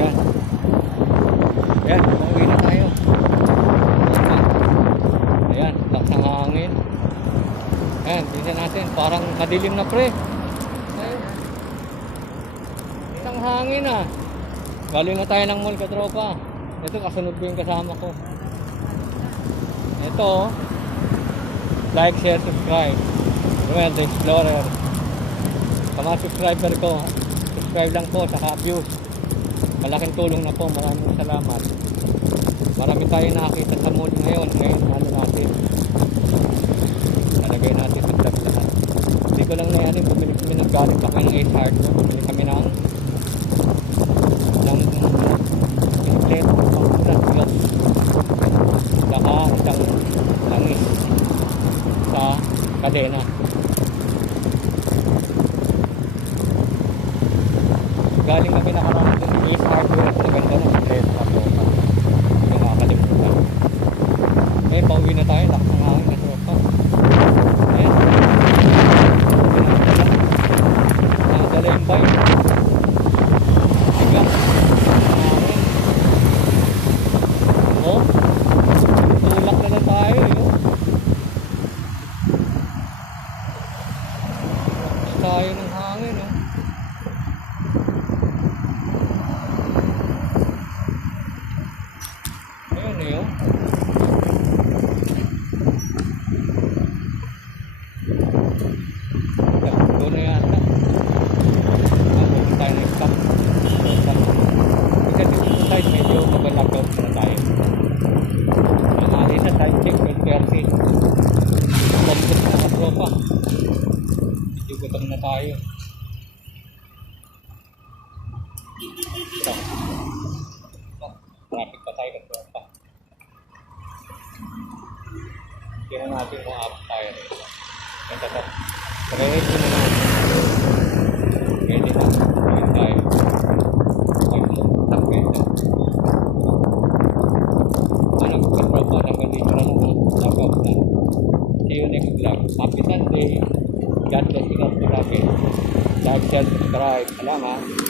Ayan. Ayan, umuwi na tayo. Ayan, lakas ng hangin. Ayan, tingnan natin. Parang madilim na pre. Ayan. Isang hangin ah. Galing na tayo ng mall katropa. Ito, kasunod ko yung kasama ko. Ito, like, share, subscribe. Well, the Explorer. Sa mga subscriber ko, subscribe lang po, saka views. Malaking tulong na po, maraming salamat. Marami tayo nakakita sa mall ngayon. Ngayon, ano natin? Nalagay natin sa vlog lahat. Hindi ko lang na yan, bumili kami ng galing pa kayo ng Ace Hardware. Bumili kami ng plate, pang-ulat yun. Saka isang langis sa kadena. Galing kami nakaraan ng Ace Hardware. Maganda ng plate pa po. Yung nakakalimutan. May pauwi na tayo. Lakas ng hangin na tropa. Ayan. Nakadala yung bike. Bigla. Hangin. Oh. Tulak na lang tayo. Tayo ng hangin. Oh. Ayan. Doon na yata. Doon tayo nag-stop. Kasi dito tayo medyo mag-lockout na tayo. Ang alis na time check 12:30. Pagkat na katropa. Medyo gutom na tayo. Traffic pa tayo katropa. Kaya natin kung abot tayo. Ito to. Ready na natin. Ready na. Ready tayo. Ay mo. Takpit. Ano katropa. Hanggang dito na lang. Log-out na. See you next vlog. Happy Sunday. God bless you. Like, share, subscribe. Salamat.